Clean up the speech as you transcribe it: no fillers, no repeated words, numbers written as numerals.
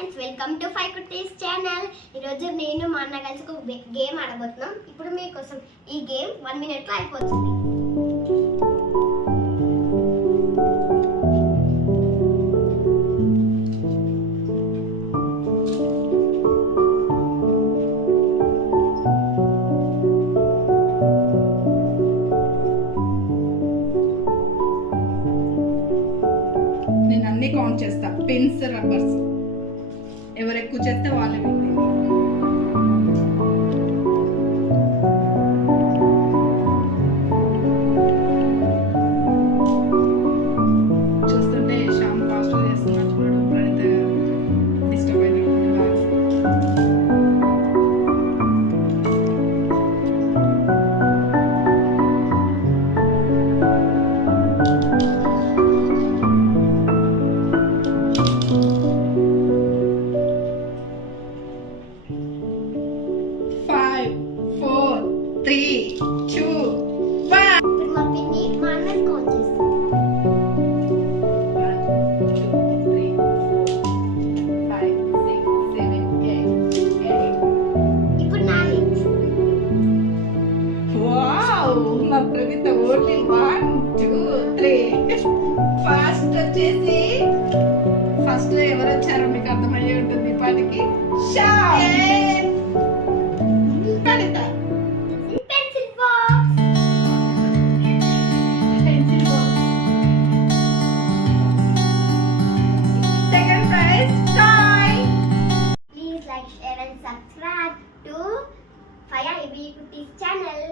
Friends, welcome to five cuties channel. ఈరోజు నేను మా అన్న కలిసి ఒక గేమ్ ఆడబోతున్నాం. ఇప్పుడు మీకోసం ఈ గేమ్ 1 minute లో అయిపోతుంది. నేను అన్ని కౌంట్ చేస్తా. పెన్స్, రబ్బర్స్ ఎవరు ఎక్కువ చేస్తే వాళ్ళే విన్. చూస్తుంటే శ్యామ్ ఫాస్ట్ చేస్తున్నట్టు ప్రణీత డిస్టర్బ్ అయినట్టు. 5, 4, 3, 2, 1. ఇప్పుడు మా పిన్ని మా అన్న కౌంట్ చేస్తుంది. 1, 2, 3, 4, 5, 6, 7, 8. ఇప్పుడు నాది. వావ్, మా ప్రణీత ఓన్లీ 1, 2, 3. ఫస్ట్ వచ్చేసి ఫస్ట్ ఎవరు వచ్చారో మీకు అర్థమయ్యే ఉంటుంది. పాటికి శ్యామ్.